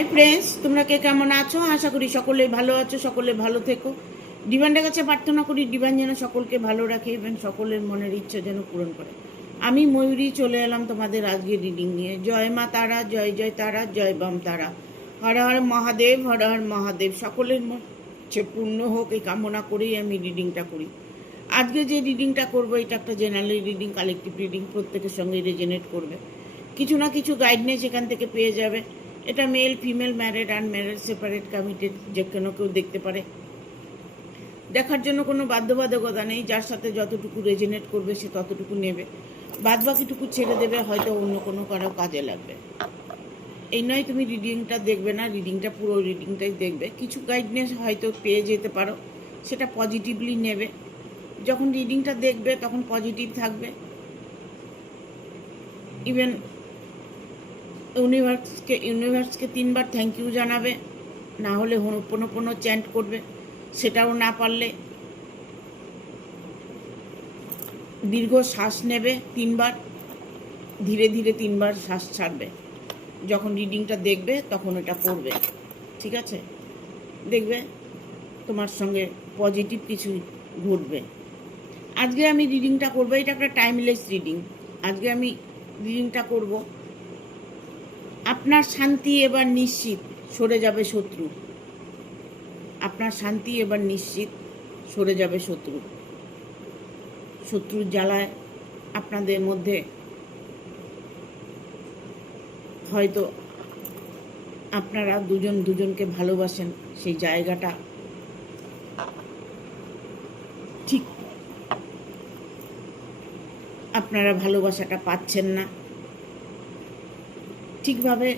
Hi friends, তোমরা কে কেমন আছো? আশা করি সকলে ভালো আছো, সকলে ভালো থেকো। ডিভাইনের কাছে প্রার্থনা করি ডিভাইন যেন সকলকে ভালো রাখে এবং সকলের মনের ইচ্ছা যেন পূরণ করে। আমি ময়ূরী চলে এলাম তোমাদের আজকে রিডিং নিয়ে। জয় মা তারা, জয় জয় তারা, জয় বাম তারা। হর হর মহাদেব, হর হর মহাদেব। সকলের ইচ্ছে পূর্ণ হোক এই কামনা করেই আমি রিডিংটা করি। আজকে যে রিডিংটা করবো এটা একটা জেনারেল রিডিং, কালেকটিভ রিডিং, প্রত্যেকের সঙ্গে রেজনেট করবে। কিছু না কিছু গাইডনেস এখান থেকে পেয়ে যাবে। এটা male, female, married, unmarried, separate, committed, যে কোনো কেউ দেখতে পারে। দেখার জন্য কোনো বাধ্যবাধকতা নেই। যার সাথে যতটুকু রেজনেট করবে সে ততটুকু নেবে, বাদ বাকিটুকু ছেড়ে দেবে, হয়তো অন্য কোনো কারো কাজে লাগবে। এই নয় তুমি রিডিংটা দেখবে না, রিডিংটা পুরো রিডিংটাই দেখবে। কিছু গাইডনেস হয়তো পেয়ে যেতে পারো, সেটা পজিটিভলি নেবে। যখন রিডিংটা দেখবে তখন পজিটিভ থাকবে। ইভেন ইউনিভার্সকে 3বার থ্যাংক ইউ জানাবে, না হলে হোনোপোনোপোনো চ্যান্ট করবে। সেটাও না পারলে দীর্ঘ শ্বাস নেবে 3বার, ধীরে ধীরে 3বার শ্বাস ছাড়বে। যখন রিডিংটা দেখবে তখন এটা করবে, ঠিক আছে? দেখবে তোমার সঙ্গে পজিটিভ কিছু ঘটবে। আজকে আমি রিডিংটা করবো, এটা একটা টাইমলেস রিডিং। আজকে আমি রিডিংটা করব। আপনার শান্তি এবার নিশ্চিত, সরে যাবে শত্রু। আপনার শান্তি এবার নিশ্চিত, সরে যাবে শত্রু। শত্রুর জ্বালায় আপনাদের মধ্যে হয়তো আপনারা দুজন দুজনকে ভালোবাসেন, সেই জায়গাটা ঠিক আপনারা ভালোবাসাটা পাচ্ছেন না। ঠিকভাবে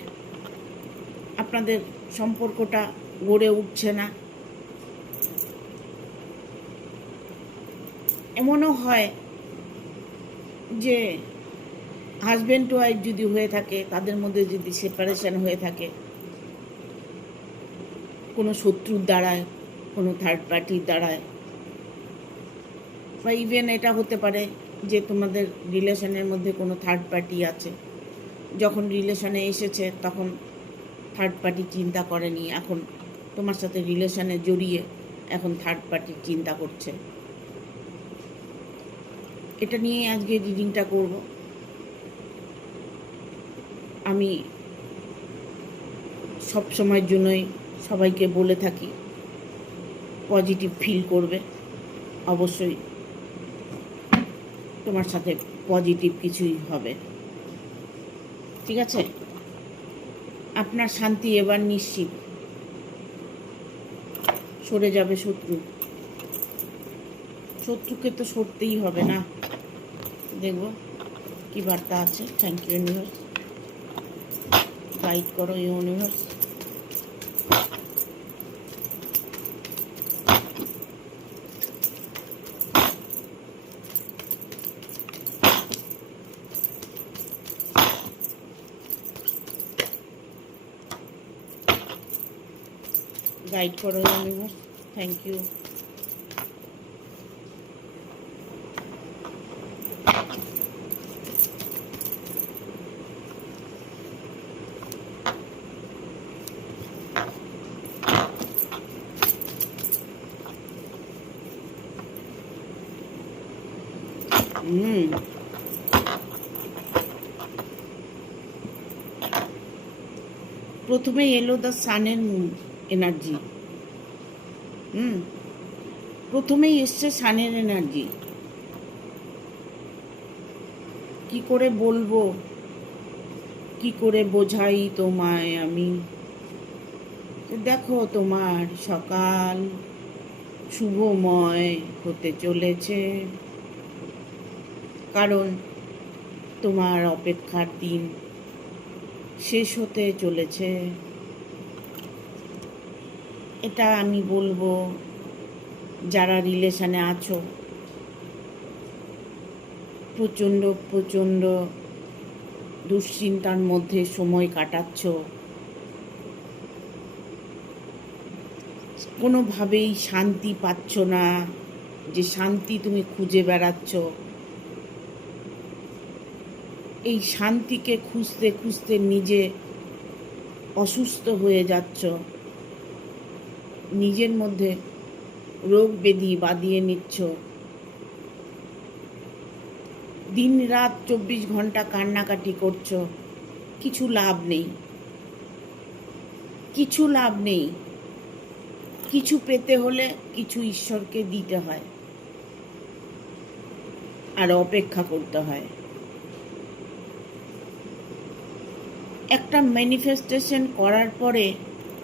আপনাদের সম্পর্কটা গড়ে উঠছে না। এমনও হয় যে হাজব্যান্ড ওয়াইফ যদি হয়ে থাকে, তাদের মধ্যে যদি সেপারেশন হয়ে থাকে কোনো শত্রুর দ্বারায়, কোনো থার্ড পার্টির দ্বারায়, বা ইভেন এটা হতে পারে যে তোমাদের রিলেশনের মধ্যে কোনো থার্ড পার্টি আছে। যখন রিলেশনে এসেছে তখন থার্ড পার্টি চিন্তা করেনি, এখন তোমার সাথে রিলেশনে জড়িয়ে এখন থার্ড পার্টির চিন্তা করছে। এটা নিয়ে আজকে রিডিংটা করব। আমি সব সময়ের জন্যই সবাইকে বলে থাকি পজিটিভ ফিল করবে। অবশ্যই তোমার সাথে পজিটিভ কিছুই হবে, ঠিক আছে? আপনার শান্তি এবার নিশ্চিত, সরে যাবে শত্রু। শত্রুকে তো সরতেই হবে না। দেখব কি বার্তা আছে। থ্যাংক ইউ ইউনিভার্স, গাইড করো ইউনিভার্স। গাইড করো ইউনিভার্স, থ্যাংক ইউ। প্রথমে এলো দ্য সানের এনার্জি। প্রথমেই এসছে সানের এনার্জি। কি করে বলবো, কি করে বোঝাই তোমায় আমি। দেখো তোমার সকাল শুভময় হতে চলেছে, কারণ তোমার অপেক্ষার দিন শেষ হতে চলেছে। এটা আমি বলবো যারা রিলেশনে আছো, প্রচণ্ড প্রচণ্ড দুশ্চিন্তার মধ্যে সময় কাটাচ্ছ, কোনোভাবেই শান্তি পাচ্ছ না, যে শান্তি তুমি খুঁজে বেড়াচ্ছ। এই শান্তিকে খুঁজতে খুঁজতে নিজে অসুস্থ হয়ে যাচ্ছ, নিজের মধ্যে রোগ ব্যাধি বাঁধিয়ে নিচ্ছ, দিন রাত 24 ঘন্টা কান্নাকাটি করছো, কিছু লাভ নেই, কিছু লাভ নেই। কিছু পেতে হলে কিছু ঈশ্বরকে দিতে হয় আর অপেক্ষা করতে হয়। একটা ম্যানিফেস্টেশন করার পরে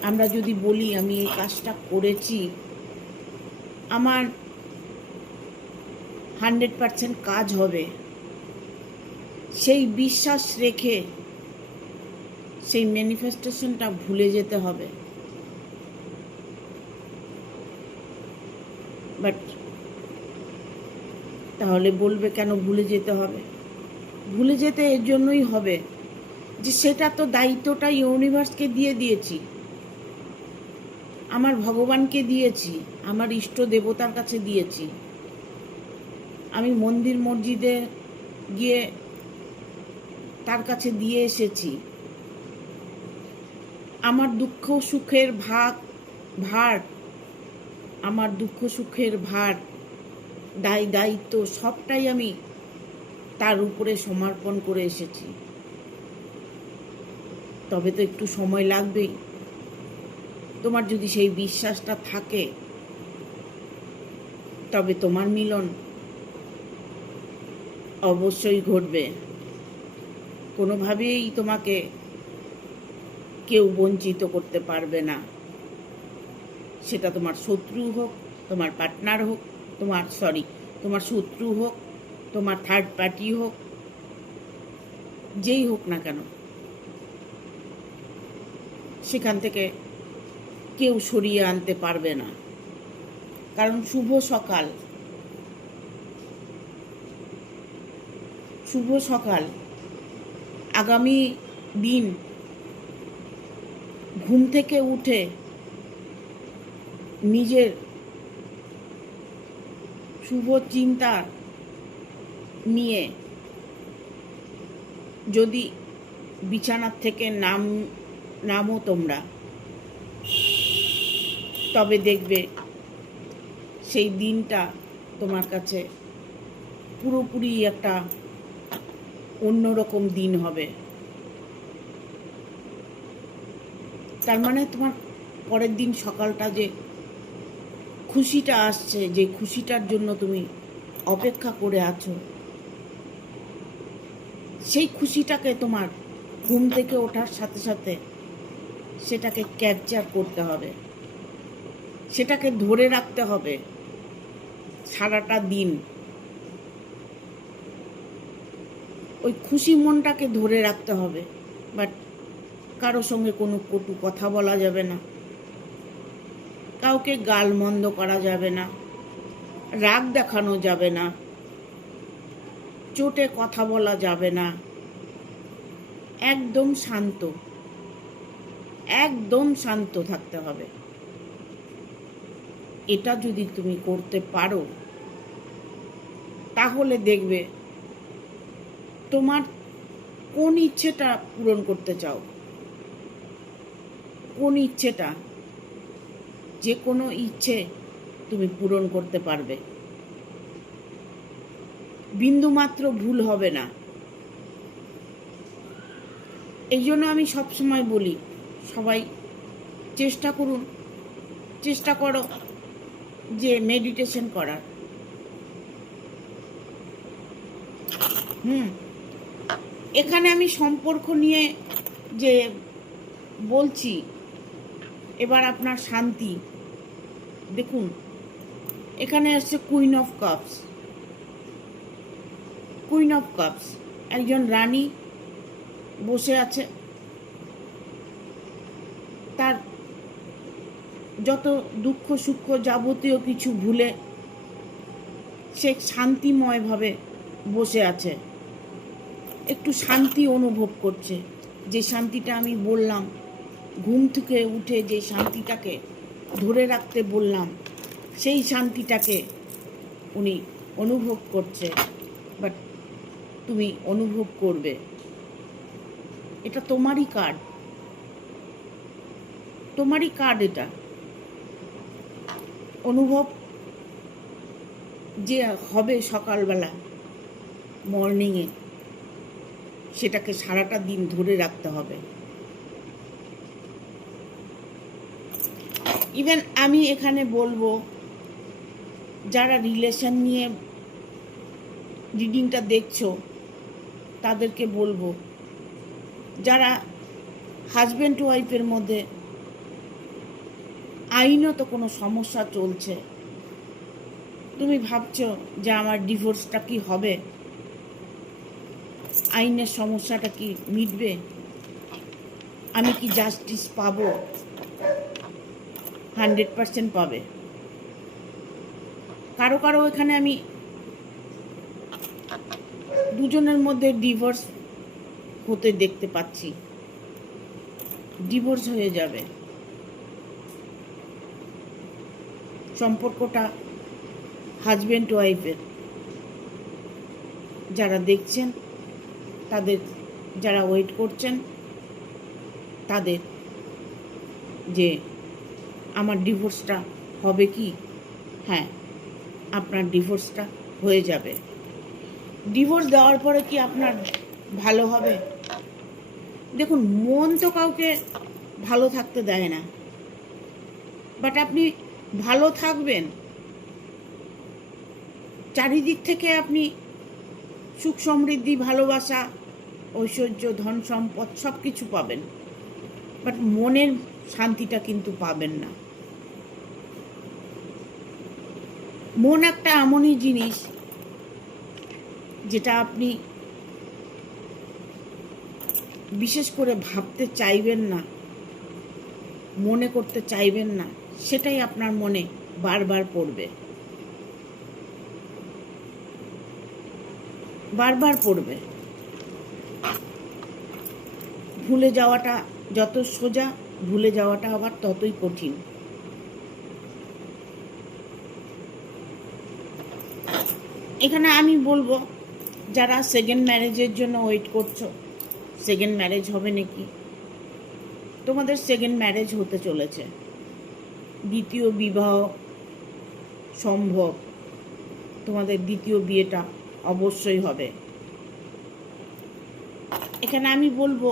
আমরা যদি বলি আমি এই কাজটা করেছি, আমার 100% কাজ হবে, সেই বিশ্বাস রেখে সেই ম্যানিফেস্টেশনটা ভুলে যেতে হবে। বাট তাহলে বলবে কেন ভুলে যেতে হবে? ভুলে যেতে এর জন্যই হবে যে সেটা তো দায়িত্বটা ইউনিভার্সকে দিয়ে দিয়েছি, আমার ভগবানকে দিয়েছি, আমার ইষ্ট দেবতার কাছে দিয়েছি। আমি মন্দির মসজিদে গিয়ে তার কাছে দিয়ে এসেছি। আমার দুঃখ সুখের ভার, আমার দুঃখ সুখের ভার, দায়িত্ব সবটাই আমি তার উপরে সমর্পণ করে এসেছি। তবে তো একটু সময় লাগবেই। তোমার যদি সেই বিশ্বাসটা থাকে তবে তোমার মিলন অবশ্যই ঘটবে। কোনোভাবেই তোমাকে কেউ বঞ্চিত করতে পারবে না। সেটা তোমার শত্রু হোক, তোমার পার্টনার হোক, তোমার শত্রু হোক, তোমার থার্ড পার্টি হোক, যেই হোক না কেন, সেখান থেকে কেউ সরিয়ে আনতে পারবে না। কারণ শুভ সকাল, আগামী দিন ঘুম থেকে উঠে নিজের শুভ চিন্তা নিয়ে যদি বিছানার থেকে নামো তোমরা, তবে দেখবে সেই দিনটা তোমার কাছে পুরোপুরি একটা অন্যরকম দিন হবে। তার মানে তোমার পরের দিন সকালটা যে খুশিটা আসছে, যে খুশিটার জন্য তুমি অপেক্ষা করে আছো, সেই খুশিটাকে তোমার ঘুম থেকে ওঠার সাথে সাথে সেটাকে ক্যাপচার করতে হবে, সেটাকে ধরে রাখতে হবে সারাটা দিন। ওই খুশি মনটাকে ধরে রাখতে হবে। বাট কারো সঙ্গে কোনো কটু কথা বলা যাবে না, কাউকে গালমন্দ করা যাবে না, রাগ দেখানো যাবে না, চোটে কথা বলা যাবে না। একদম শান্ত থাকতে হবে। এটা যদি তুমি করতে পারো তাহলে দেখবে তোমার কোন ইচ্ছেটা পূরণ করতে চাও, কোন ইচ্ছেটা, যে কোনো ইচ্ছে তুমি পূরণ করতে পারবে, বিন্দুমাত্র ভুল হবে না। এই জন্য আমি সবসময় বলি, সবাই চেষ্টা করো যে মেডিটেশন করার। এখানে আমি সম্পর্ক নিয়ে যে বলছি, এবার আপনার শান্তি দেখুন। এখানে আসছে কুইন অফ কাপস, একজন রানী বসে আছে, তার যত দুঃখ সুখ যাবতীয় কিছু ভুলে সে শান্তিময়ভাবে বসে আছে, একটু শান্তি অনুভব করছে। যে শান্তিটা আমি বললাম, ঘুম থেকে উঠে যে শান্তিটাকে ধরে রাখতে বললাম, সেই শান্তিটাকে উনি অনুভব করছে। বাট তুমি অনুভব করবে, এটা তোমারই কার্ড, তোমারই কার্ড এটা। অনুভব যে হবে সকালবেলা মর্নিংয়ে, সেটাকে সারাটা দিন ধরে রাখতে হবে। ইভেন আমি এখানে বলবো, যারা রিলেশন নিয়ে রিডিংটা দেখছো তাদেরকে বলবো, যারা হাজব্যান্ড ওয়াইফের মধ্যে আইনত কোনো সমস্যা চলছে, তুমি ভাবছো যে আমার ডিভোর্সটা কি হবে, আইনের সমস্যাটা কি মিটবে, আমি কি জাস্টিস পাবো? 100% পাবে। কারো কারো এখানে আমি দুজনের মধ্যে ডিভোর্স হতে দেখতে পাচ্ছি, ডিভোর্স হয়ে যাবে, সম্পর্কটা হাজব্যান্ড ওয়াইফের। যারা দেখছেন তাদের, যারা ওয়েট করছেন তাদের, যে আমার ডিভোর্সটা হবে কি, হ্যাঁ আপনার ডিভোর্সটা হয়ে যাবে। ডিভোর্স দেওয়ার পরে কি আপনার ভালো হবে? দেখুন, মন তো কাউকে ভালো থাকতে দেয় না, বাট আপনি ভালো থাকবেন, চারিদিক থেকে আপনি সুখ সমৃদ্ধি, ভালোবাসা, ঐশ্বর্য, ধন সম্পদ সব কিছু পাবেন, বাট মনের শান্তিটা কিন্তু পাবেন না। মন একটা এমনই জিনিস যেটা আপনি বিশেষ করে ভাবতে চাইবেন না, মনে করতে চাইবেন না, সেটাই আপনার মনে বারবার পড়বে, বারবার পড়বে। ভুলে যাওয়াটা যত সোজা, ভুলে যাওয়াটা আবার ততই কঠিন। এখানে আমি বলবো, যারা সেকেন্ড ম্যারেজের জন্য ওয়েট করছো, সেকেন্ড ম্যারেজ হবে নাকি, তোমাদের সেকেন্ড ম্যারেজ হতে চলেছে, দ্বিতীয় বিবাহ সম্ভব, তোমাদের দ্বিতীয় বিয়েটা অবশ্যই হবে। এখানে আমি বলবো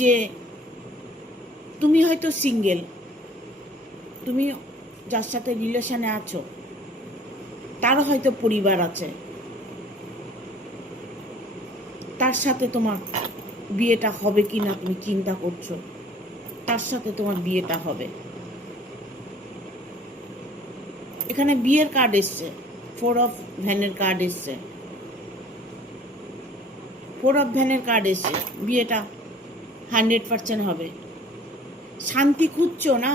যে তুমি হয়তো সিঙ্গেল, তুমি যার সাথে রিলেশনে আছো তার হয়তো পরিবার আছে, তার সাথে তোমার বিয়েটা হবে কি না তুমি চিন্তা করছো, তার সাথে তোমার বিয়েটা হবে। এখানে বিয়ের কার্ড এসছে, 4 অফ ভ্যানের কার্ড এসছে, 4 অফ ভ্যানের কার্ড এসছে, বিয়েটা 100% হবে। শান্তি খুঁজছো না,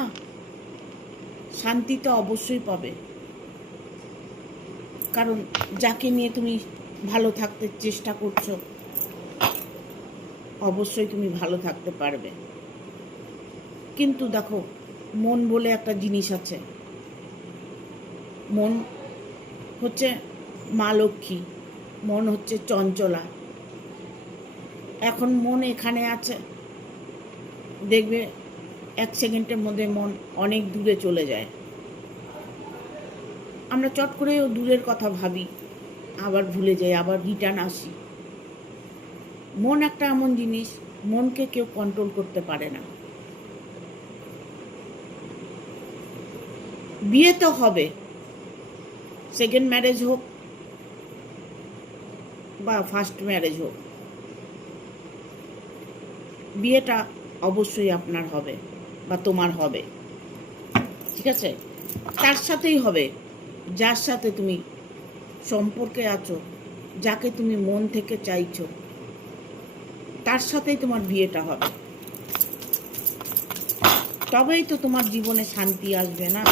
শান্তি তো অবশ্যই পাবে, কারণ যাকে নিয়ে তুমি ভালো থাকতে চেষ্টা করছো অবশ্যই তুমি ভালো থাকতে পারবে। কিন্তু দেখো, মন বলে একটা জিনিস আছে, মন হচ্ছে মা লক্ষ্মী, মন হচ্ছে চঞ্চলা। এখন মন এখানে আছে, দেখবে 1 সেকেন্ডের মধ্যে মন অনেক দূরে চলে যায়। আমরা চট করে দূরের কথা ভাবি, আবার ভুলে যাই, আবার রিটার্ন আসি। মন একটা এমন জিনিস, মনকে কেউ কন্ট্রোল করতে পারে না। বিয়ে তো হবে, সেকেন্ড ম্যারেজ হোক বা ফার্স্ট ম্যারেজ হোক, বিয়েটা অবশ্যই আপনার হবে বা তোমার হবে, ঠিক আছে? তার সাথেই হবে যার সাথে তুমি সম্পর্কে আছো, যাকে তুমি মন থেকে চাইছো, তার সাথেই তোমার বিয়েটা হবে। তবেই তো তোমার জীবনে শান্তি আসবে না।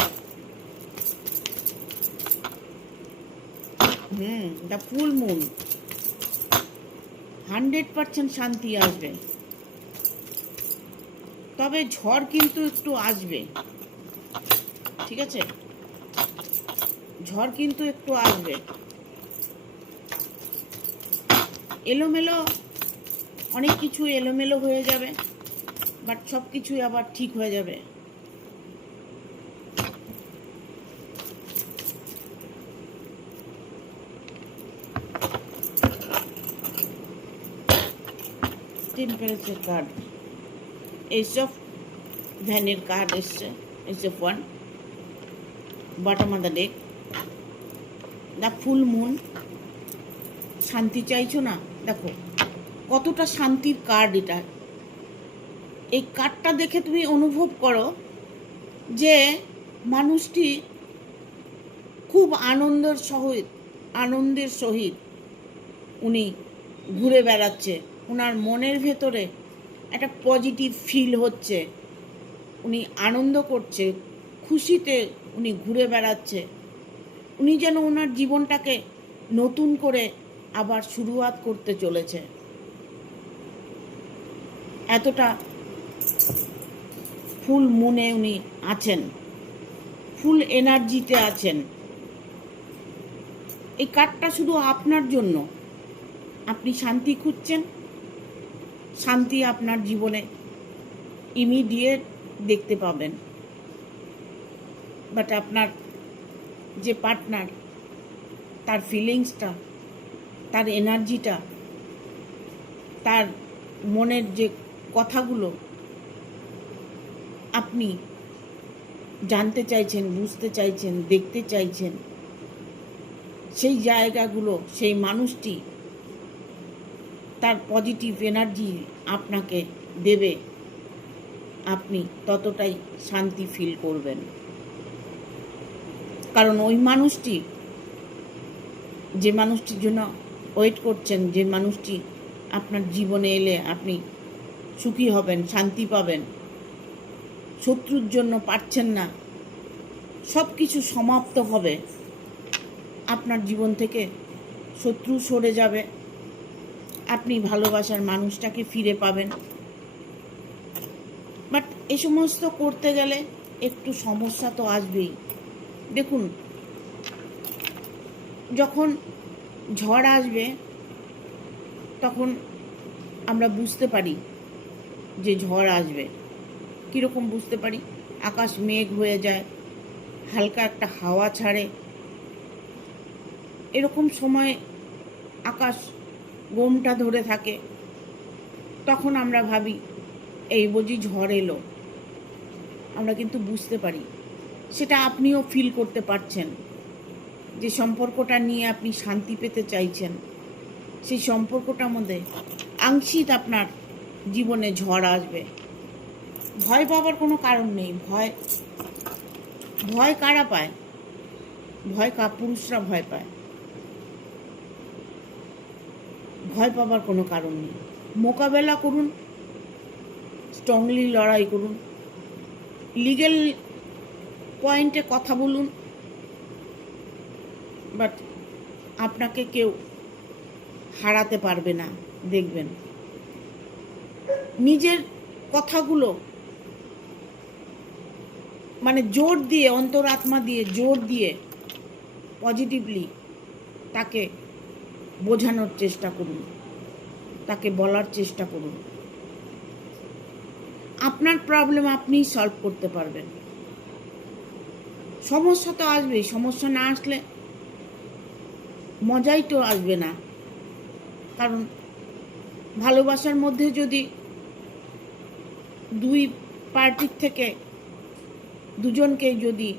দ্য ফুল মুন, 100% শান্তি আসবে। তবে ঝড় কিন্তু একটু আসবে, ঠিক আছে? ঝড় কিন্তু একটু আসবে, এলোমেলো, অনেক কিছু এলোমেলো হয়ে যাবে, বাট সব কিছুই আবার ঠিক হয়ে যাবে। টেম্পারেচার কার্ড, এইসব ভ্যানের কার্ড এসছে, এইসব one bottom of the deck, the full moon. শান্তি চাইছো না, দেখো কতটা শান্তির কার্ড এটা। এই কার্ডটা দেখে তুমি অনুভব করো যে মানুষটি খুব আনন্দের সহিত উনি ঘুরে বেড়াচ্ছে। ওনার মনের ভেতরে একটা পজিটিভ ফিল হচ্ছে, উনি আনন্দ করছে, খুশিতে উনি ঘুরে বেড়াচ্ছে। উনি যেন ওনার জীবনটাকে নতুন করে আবার শুরুয়াত করতে চলেছে, এতটা ফুল মুনে উনি আছেন, ফুল এনার্জিতে আছেন। এই কার্ডটা শুধু আপনার জন্য। আপনি শান্তি খুঁজছেন, শান্তি আপনার জীবনে ইমিডিয়েট দেখতে পাবেন। বাট আপনার যে পার্টনার, তার ফিলিংসটা, তার এনার্জিটা, তার মনের যে কথাগুলো আপনি জানতে চাইছেন, বুঝতে চাইছেন, দেখতে চাইছেন, সেই জায়গাগুলো সেই মানুষটি তার পজিটিভ এনার্জি আপনাকে দেবে, আপনি ততটাই শান্তি ফিল করবেন। কারণ ওই মানুষটি, যে মানুষটির জন্য ওয়েট করছেন, যে মানুষটি আপনার জীবনে এলে আপনি সুখী হবেন, শান্তি পাবেন, শত্রুর জন্য পারছেন না, সব কিছু সমাপ্ত হবে, আপনার জীবন থেকে শত্রু সরে যাবে, আপনি ভালোবাসার মানুষটাকে ফিরে পাবেন। বাট এ সমস্ত করতে গেলে একটু সমস্যা তো আসবেই। দেখুন, যখন ঝড় আসবে তখন আমরা বুঝতে পারি যে ঝড় আসবে। কীরকম বুঝতে পারি? আকাশ মেঘ হয়ে যায়, হালকা একটা হাওয়া ছাড়ে, এরকম সময় আকাশ গোমটা ধরে থাকে, তখন আমরা ভাবি এই বুঝি ঝড় এলো। আমরা কিন্তু বুঝতে পারি, সেটা আপনিও ফিল করতে পারছেন, যে সম্পর্কটা নিয়ে আপনি শান্তি পেতে চাইছেন, সেই সম্পর্কটার মধ্যে আংশিক আপনার জীবনে ঝড় আসবে। ভয় পাবার কোনো কারণ নেই। ভয় কারা পায়? পুরুষরা ভয় পায়। ভয় পাবার কোনো কারণ নেই। মোকাবেলা করুন, স্ট্রংলি লড়াই করুন, লিগ্যাল পয়েন্টে কথা বলুন, বাট আপনাকে কেউ হারাতে পারবে না। দেখবেন নিজের কথাগুলো মানে জোর দিয়ে, অন্তরাত্মা দিয়ে, জোর দিয়ে পজিটিভলি তাকে বোঝানোর চেষ্টা করুন, তাকে বলার চেষ্টা করুন। আপনার প্রবলেম আপনিই সলভ করতে পারবেন। সমস্যা তো আসবেই, সমস্যা না আসলে মজাই তো আসবে না। কারণ ভালোবাসার মধ্যে যদি দুই পার্টির থেকে দুজনকে যদি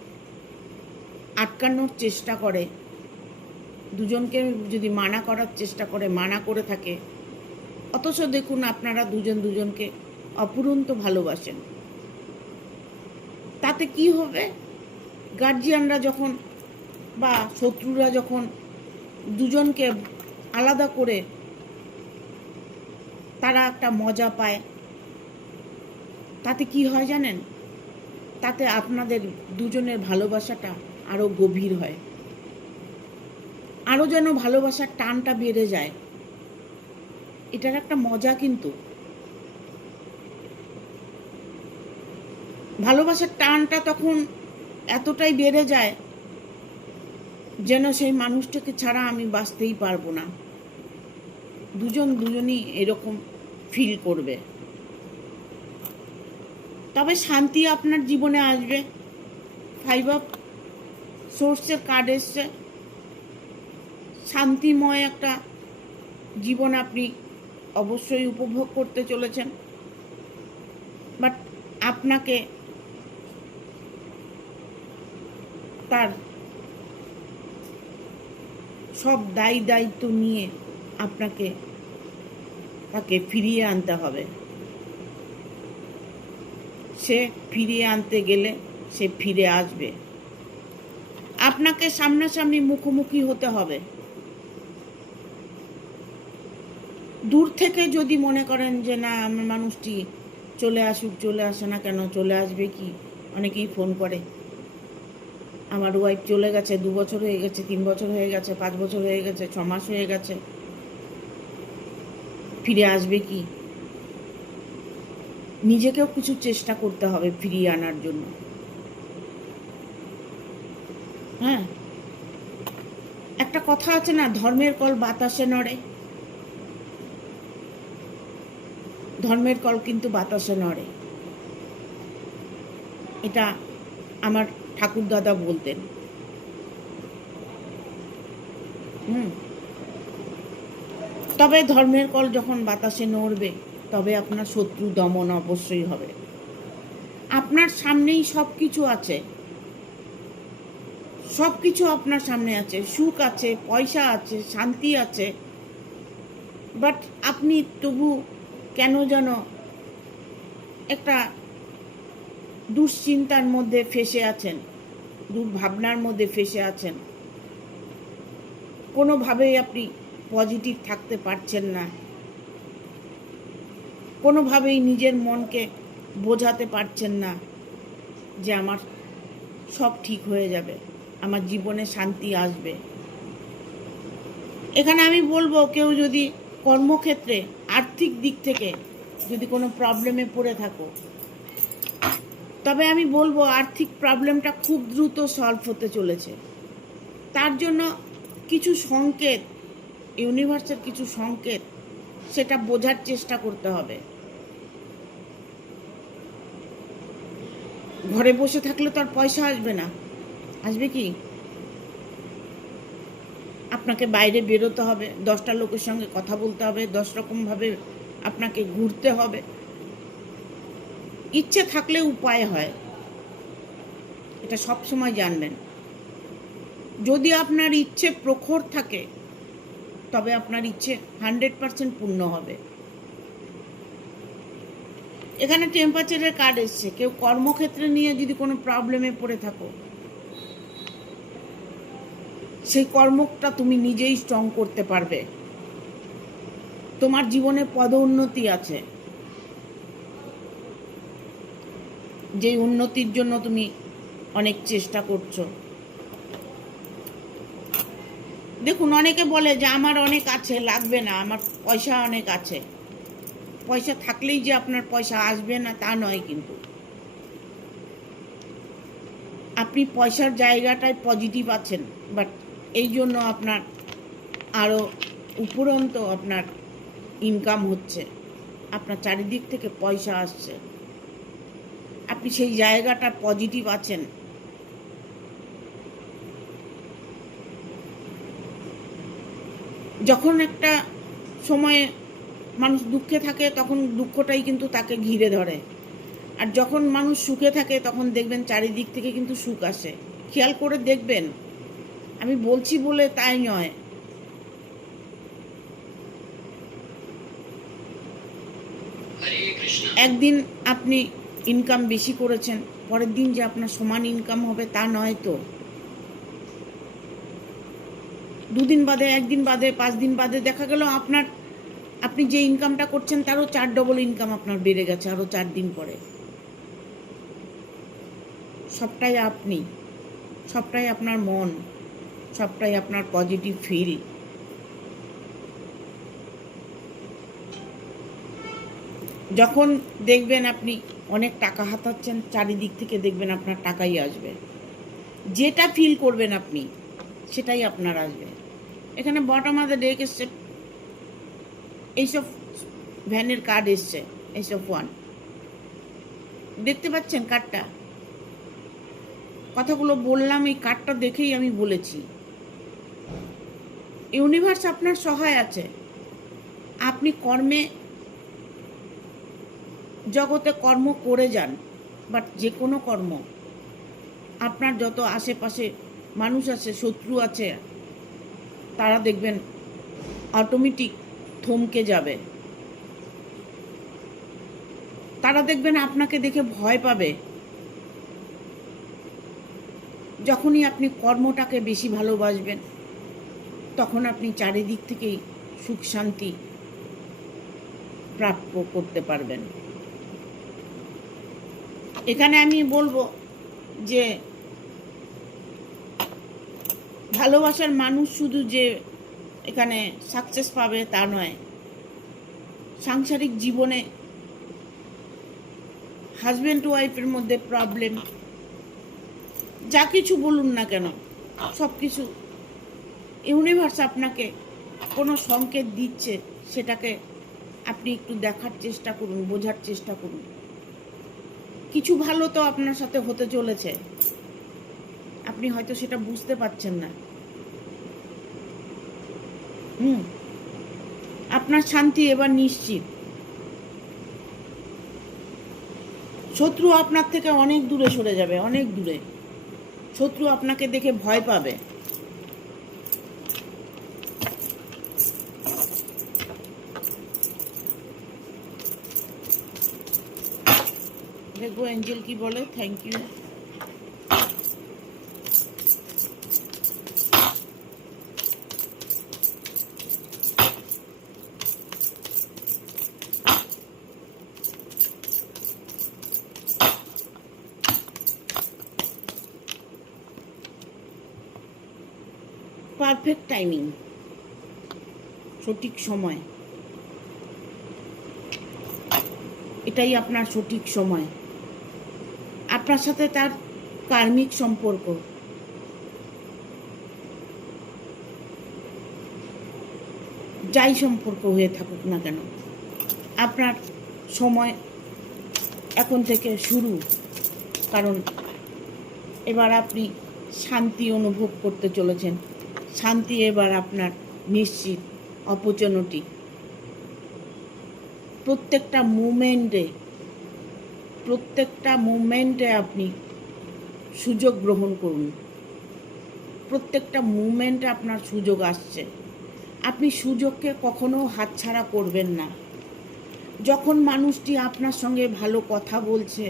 আটকানোর চেষ্টা করে, দুজনকে যদি মানা করার চেষ্টা করে, মানা করে থাকে, অথচ দেখুন আপনারা দুজনকে অপুরন্ত ভালোবাসেন, তাতে কি হবে? গার্জিয়ানরা যখন বা শত্রুরা যখন দুজনকে আলাদা করে তারা একটা মজা পায়, তাতে কি হয় জানেন? তাতে আপনাদের দুজনের ভালোবাসাটা আরও গভীর হয়, আরও যেন ভালোবাসার টানটা বেড়ে যায়। এটার একটা মজা, কিন্তু ভালোবাসার টানটা তখন এতটাই বেড়ে যায় যেন সেই মানুষটাকে ছাড়া আমি বাঁচতেই পারবো না। দুজনই এরকম ফিল করবে। তবে শান্তি আপনার জীবনে আসবে। 5 অফ সোর্সের কার্ড এসছে। শান্তিময় একটা জীবন আপনি অবশ্যই উপভোগ করতে চলেছেন, বাট আপনাকে তার সব দায়িত্ব নিয়ে আপনাকে তাকে ফিরিয়ে আনতে হবে। সে ফিরিয়ে আনতে গেলে সে ফিরে আসবে। আপনাকে সামনাসামনি মুখোমুখি হতে হবে। দূর থেকে যদি মনে করেন যে না আমার মানুষটি চলে আসুক, চলে আসে না কেন, চলে আসবে কি, অনেকেই ফোন করে আমার ওয়াইফ চলে গেছে, 2 বছর হয়ে গেছে, 3 বছর হয়ে গেছে, 5 বছর হয়ে গেছে, 6 মাস হয়ে গেছে, ফিরে আসবে কি? নিজেকেও কিছু চেষ্টা করতে হবে ফিরিয়ে আনার জন্য। হ্যাঁ, একটা কথা আছে না, ধর্মের কল বাতাসে নড়ে। ধর্মের কল কিন্তু বাতাসে নড়ে, এটা আমার ঠাকুরদাদা বলতেন। তবে ধর্মের কল যখন বাতাসে নড়বে তবে আপনার শত্রু দমন অবশ্যই হবে। আপনার সামনেই সব কিছু আছে, সব কিছু আপনার সামনে আছে, সুখ আছে, পয়সা আছে, শান্তি আছে, বাট আপনি তবু কেন যেন একটা দুশ্চিন্তার মধ্যে ফেসে আছেন, দুর্ভাবনার মধ্যে ফেসে আছেন। কোনোভাবেই আপনি পজিটিভ থাকতে পারছেন না, কোনোভাবেই নিজের মনকে বোঝাতে পারছেন না যে আমার সব ঠিক হয়ে যাবে, আমার জীবনে শান্তি আসবে। এখানে আমি বলবো, কেউ যদি কর্মক্ষেত্রে আর্থিক দিক থেকে যদি কোনো প্রবলেমে পড়ে থাকো, তবে আমি বলবো আর্থিক প্রবলেমটা খুব দ্রুত সলভ হতে চলেছে। তার জন্য কিছু সংকেত, ইউনিভার্সের কিছু সংকেত, সেটা বোঝার চেষ্টা করতে হবে। ঘরে বসে থাকলে তো আর পয়সা আসবে না, আসবে কি? আপনাকে বাইরে বেরোতে হবে, 10টা লোকের সঙ্গে কথা বলতে হবে, 10 রকমভাবে আপনাকে ঘুরতে হবে। ইচ্ছে থাকলে উপায় হয়, এটা সব সময় জানবেন। যদি আপনার ইচ্ছে প্রখর থাকে তবে আপনার ইচ্ছে 100% পূর্ণ হবে। এখানে টেম্পারেচারের কার্ড এসছে। কেউ কর্মক্ষেত্রে নিয়ে যদি কোনো প্রবলেমে পড়ে থাকো, সেই কর্মটা তুমি নিজেই স্ট্রং করতে পারবে। তোমার জীবনে পদোন্নতি আছে, যে উন্নতির জন্য তুমি অনেক চেষ্টা করছো। দেখুন, অনেকে বলে যে আমার অনেক আছে, লাগবে না, আমার পয়সা অনেক আছে। পয়সা থাকলেই যে আপনার পয়সা আসবে না তা নয়, কিন্তু আপনি পয়সার জায়গাটায় পজিটিভ আছেন, বাট এই জন্য আপনার আরও উপরন্ত আপনার ইনকাম হচ্ছে, আপনার চারিদিক থেকে পয়সা আসছে, আপনি সেই জায়গাটা পজিটিভ আছেন। যখন একটা সময়ে মানুষ দুঃখে থাকে তখন দুঃখটাই কিন্তু তাকে ঘিরে ধরে, আর যখন মানুষ সুখে থাকে তখন দেখবেন চারিদিক থেকে কিন্তু সুখ আসে। খেয়াল করে দেখবেন, আমি বলছি বলে তাই নয়। একদিন আপনি ইনকাম বেশি করেছেন, পরের দিন যে আপনার সমান ইনকাম হবে তা নয় তো। 2 দিন বাদে, 1 দিন বাদে, 5 দিন বাদে দেখা গেল আপনি যে ইনকামটা করছেন তারও 4 ডবল ইনকাম আপনার বেড়ে গেছে আরও 4 দিন পরে। সবটাই আপনি, সবটাই আপনার মন, সবটাই আপনার পজিটিভ ফিল। যখন দেখবেন আপনি অনেক টাকা হাতাচ্ছেন, চারিদিক থেকে দেখবেন আপনার টাকাই আসবে। যেটা ফিল করবেন আপনি, সেটাই আপনার আসবে। এখানে বটম অফ দ্য ডেক এসছে, এইসব ভ্যানের কার্ড এসছে, এইসব 1 দেখতে পাচ্ছেন কার্ডটা? কথাগুলো বললাম এই কার্ডটা দেখেই আমি বলেছি। ইউনিভার্স আপনার সহায় আছে, আপনি কর্মে জগতে কর্ম করে যান, বাট যে কোনো কর্ম, আপনার যত আশেপাশে মানুষ আছে, শত্রু আছে, তারা দেখবেন অটোমেটিক থমকে যাবে। তারা দেখবেন আপনাকে দেখে ভয় পাবে। যখনই আপনি কর্মটাকে বেশি ভালোবাসবেন, তখন আপনি চারিদিক থেকেই সুখ শান্তি প্রাপ্য করতে পারবেন। এখানে আমি বলবো যে ভালোবাসার মানুষ শুধু যে এখানে সাকসেস পাবে তা নয়, সাংসারিক জীবনে হাজব্যান্ড ওয়াইফের মধ্যে প্রবলেম, যা কিছু বলুন না কেন, সব কিছু ইউনিভার্স আপনাকে কোনো সংকেত দিচ্ছে, সেটাকে আপনি একটু দেখার চেষ্টা করুন, বোঝার চেষ্টা করুন। কিছু ভালো তো আপনার সাথে হতে চলেছে, আপনি হয়তো সেটা বুঝতে পারছেন না। আপনার শান্তি এবার নিশ্চিত। শত্রু আপনার থেকে অনেক দূরে সরে যাবে, অনেক দূরে। শত্রু আপনাকে দেখে ভয় পাবে। দেখবো এঞ্জেল কি বলে। Thank you. পারফেক্ট টাইমিং, সঠিক সময়, এটাই আপনার সঠিক সময়। আপনার সাথে তার কার্মিক সম্পর্ক, যাই সম্পর্ক হয়ে থাকুক না কেন, আপনার সময় এখন থেকে শুরু। কারণ এবার আপনি শান্তি অনুভব করতে চলেছেন। শান্তি এবার আপনার নিশ্চিত, অপরচুনিটি। প্রত্যেকটা মুমেন্টে আপনি সুযোগ গ্রহণ করুন। প্রত্যেকটা মুমেন্টে আপনার সুযোগ আসছে। আপনি সুযোগকে কখনো হাতছাড়া করবেন না। যখন মানুষটি আপনার সঙ্গে ভালো কথা বলছে,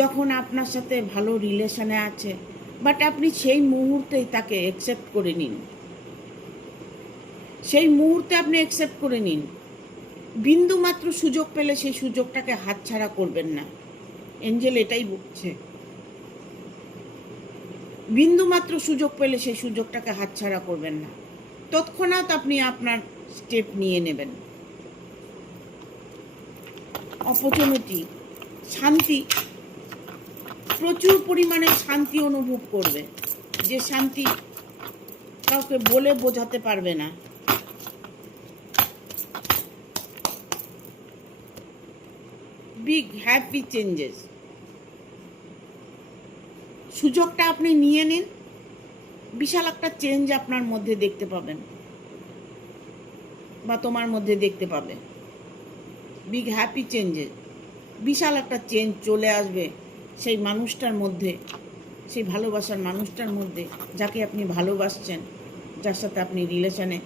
যখন আপনার সাথে ভালো রিলেশনে আছে, বাট আপনি সেই মুহূর্তেই তাকে অ্যাকসেপ্ট করে নিন। সেই মুহূর্তে আপনি অ্যাকসেপ্ট করে নিন। বিন্দু মাত্র সুযোগ পেলে সেই সুযোগটাকে হাতছাড়া করবেন না। এঞ্জেল এটাই বলছে। বিন্দু মাত্র সুযোগ পেলে সেই সুযোগটাকে হাতছাড়া করবেন না। তৎক্ষণাৎ আপনি আপনার স্টেপ নিয়ে নেবেন। অপরচুনিটি, শান্তি, প্রচুর পরিমাণে শান্তি অনুভব করবে, যে শান্তি কাউকে বলে বোঝাতে পারবে না। Big happy changes. সুযোগটা আপনি নিয়ে নিন, বিশাল একটা চেঞ্জ আপনার মধ্যে দেখতে পাবেন, বা তোমার মধ্যে দেখতে পাবে। বিগ হ্যাপি চেঞ্জেস, বিশাল একটা চেঞ্জ চলে আসবে সেই মানুষটার মধ্যে, সেই ভালোবাসার মানুষটার মধ্যে, যাকে আপনি ভালোবাসছেন, যার সাথে আপনি রিলেশনে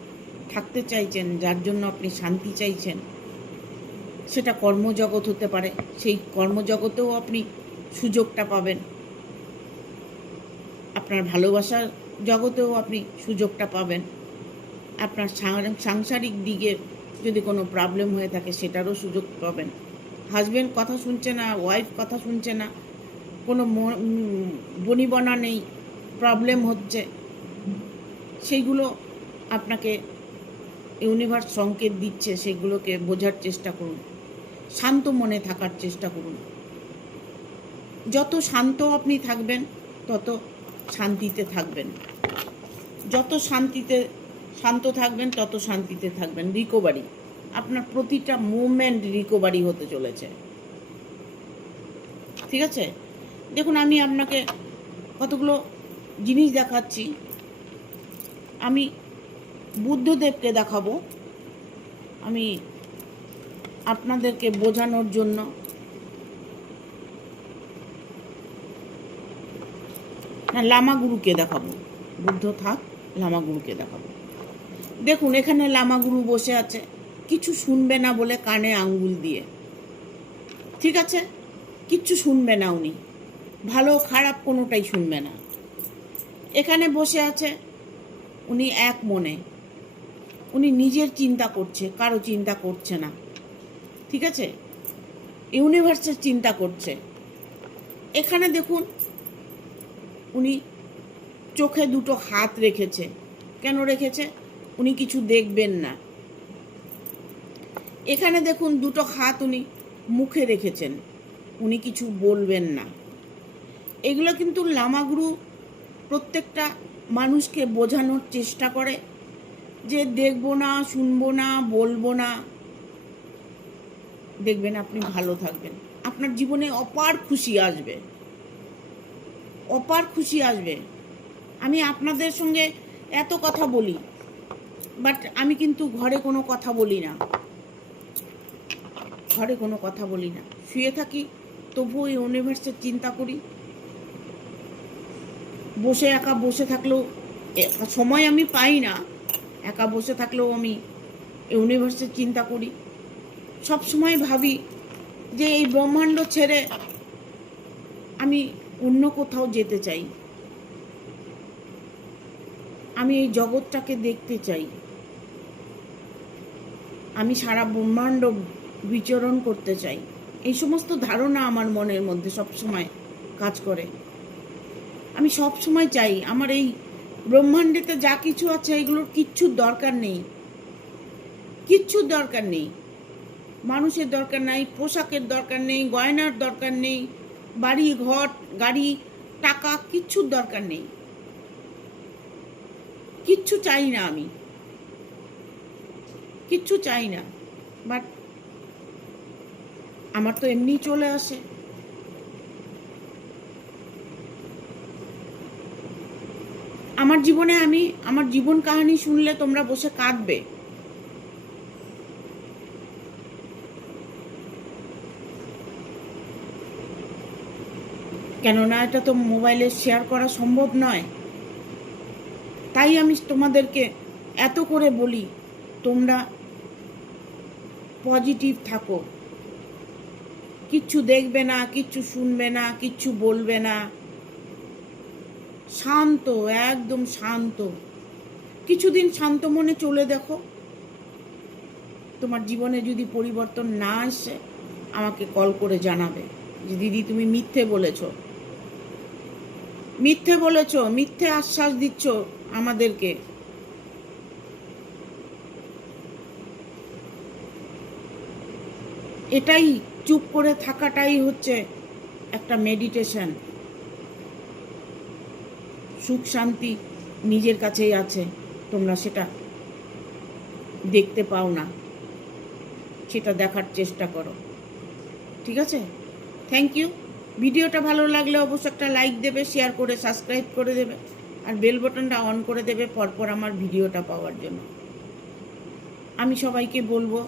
থাকতে চাইছেন, যার জন্য আপনি শান্তি চাইছেন। সেটা কর্মজগৎ হতে পারে, সেই কর্মজগতেও আপনি সুযোগটা পাবেন। আপনার ভালোবাসার জগতেও আপনি সুযোগটা পাবেন। আপনার সাংসারিক দিকে যদি কোনো প্রবলেম হয়ে থাকে, সেটারও সুযোগ পাবেন। হাজব্যান্ড কথা শুনছে না, ওয়াইফ কথা শুনছে না, কোনো বনিবনা নেই, প্রবলেম হচ্ছে, সেইগুলো আপনাকে ইউনিভার্স সংকেত দিচ্ছে। সেগুলোকে বোঝার চেষ্টা করুন, শান্ত মনে থাকার চেষ্টা করুন। যত শান্ত আপনি থাকবেন, তত শান্তিতে থাকবেন। যত শান্ত থাকবেন, তত শান্তিতে থাকবেন। রিকভারি, আপনার প্রতিটা মুভমেন্ট রিকভারি হতে চলেছে। ঠিক আছে? দেখুন, আমি আপনাকে কতগুলো জিনিস দেখাচ্ছি। আমি বুদ্ধদেবকে দেখাবো। আমি আপনাদেরকে বোঝানোর জন্য না লামাগুরুকে দেখাবো। বুদ্ধ থাক, লামাগুরুকে দেখাবো। দেখুন এখানে লামাগুরু বসে আছে, কিছু শুনবে না বলে কানে আঙ্গুল দিয়ে, ঠিক আছে, কিচ্ছু শুনবে না উনি, ভালো খারাপ কোনোটাই শুনবে না। এখানে বসে আছে উনি এক মনে, উনি নিজের চিন্তা করছে, কারো চিন্তা করছে না, ঠিক আছে, ইউনিভার্সের চিন্তা করছে। এখানে দেখুন উনি চোখে দুটো হাত রেখেছে। কেন রেখেছে? উনি কিছু দেখবেন না। এখানে দেখুন দুটো হাত উনি মুখে রেখেছেন, উনি কিছু বলবেন না। এগুলো কিন্তু লামাগুরু প্রত্যেকটা মানুষকে বোঝানোর চেষ্টা করে যে দেখবো না, শুনবো না, বলবো না, দেখবেন আপনি ভালো থাকবেন, আপনার জীবনে অপার খুশি আসবে, অপার খুশি আসবে। আমি আপনাদের সঙ্গে এত কথা বলি, বাট আমি কিন্তু ঘরে কোনো কথা বলি না, ঘরে কোনো কথা বলি না, শুয়ে থাকি, তবুও এই ইউনিভার্সের চিন্তা করি। বসে একা বসে থাকলেও সময় আমি পাই না, একা বসে থাকলেও আমি ইউনিভার্সের চিন্তা করি। সব সময় ভাবি যে এই ব্রহ্মাণ্ড ছেড়ে আমি অন্য কোথাও যেতে চাই, আমি এই জগৎটাকে দেখতে চাই, আমি সারা ব্রহ্মাণ্ড বিচরণ করতে চাই। এই সমস্ত ধারণা আমার মনের মধ্যে সব সময় কাজ করে। আমি সব সময় চাই আমার এই ব্রহ্মাণ্ডেতে যা কিছু আছে এগুলোর কিচ্ছুর দরকার নেই, কিচ্ছুর দরকার নেই। মানুষের দরকার নেই, পোশাকের দরকার নেই, গয়নার দরকার নেই, বাড়ি ঘর গাড়ি টাকা কিচ্ছুর দরকার নেই, কিচ্ছু চাই না, আমি কিচ্ছু চাই না। বাট আমার তো এমনি চলে আসে। আমার জীবনে আমার জীবন কাহিনী শুনলে তোমরা বসে কাঁদবে। কেননা এটা তো মোবাইলে শেয়ার করা সম্ভব নয়। তাই আমি তোমাদেরকে এত করে বলি, তোমরা পজিটিভ থাকো, কিচ্ছু দেখবে না, কিচ্ছু শুনবে না, কিচ্ছু বলবে না, শান্ত, একদম শান্ত। কিছুদিন শান্ত মনে চলে দেখো, তোমার জীবনে যদি পরিবর্তন না আসে আমাকে কল করে জানাবে যে দিদি তুমি মিথ্যে বলেছো, মিথ্যে বলেছো, মিথ্যে আশ্বাস দিচ্ছ আমাদেরকে। এটাই, চুপ করে থাকাটাই হচ্ছে একটা মেডিটেশন। সুখ শান্তি নিজের কাছেই আছে, তোমরা সেটা দেখতে পাও না, সেটা দেখার চেষ্টা করো, ঠিক আছে? Thank you. ভিডিওটা ভালো লাগলে অবশ্যই একটা লাইক দেবে, শেয়ার করে সাবস্ক্রাইব করে দেবে, আর বেল বাটনটা অন করে দেবে পরপর আমার ভিডিওটা পাওয়ার জন্য। আমি সবাইকে বলবো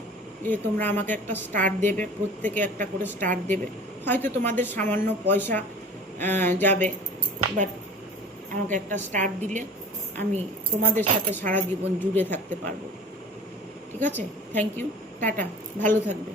যে তোমরা আমাকে একটা স্টার দেবে, প্রত্যেকে একটা করে স্টার দেবে। হয়তো তোমাদের সামান্য পয়সা যাবে, বাট আমাকে একটা স্টার দিলে আমি তোমাদের সাথে সারা জীবন জুড়ে থাকতে পারবো, ঠিক আছে? থ্যাংক ইউ, টাটা, ভালো থাকবে।